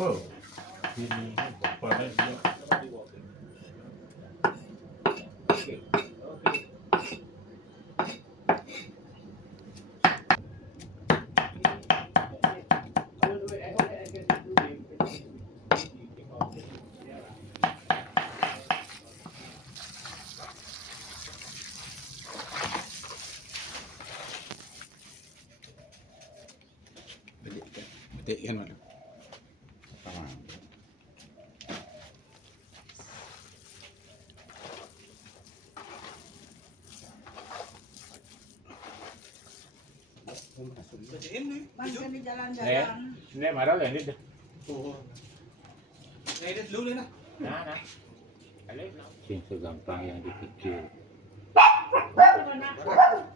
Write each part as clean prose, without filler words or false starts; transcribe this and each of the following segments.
Oh, ini bapaknya dia. Betik kan mana? Bangsa di jalan-jalan. Ini marah lah ini dah. Edit dulu na. Nah. Balik. Sing segampang yang dipikir.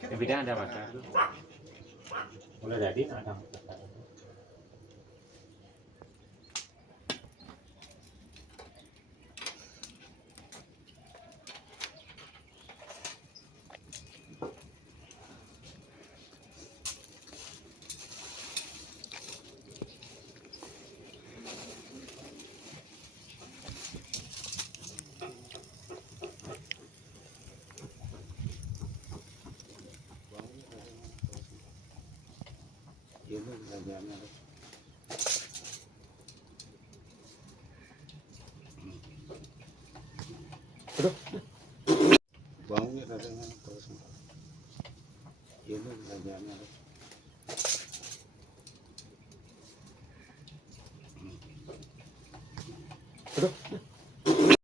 Yang bidang ada masak. Mulai jadi ada masak. Ini bagaimana? Bangnya kadang terus. Ini bagaimana?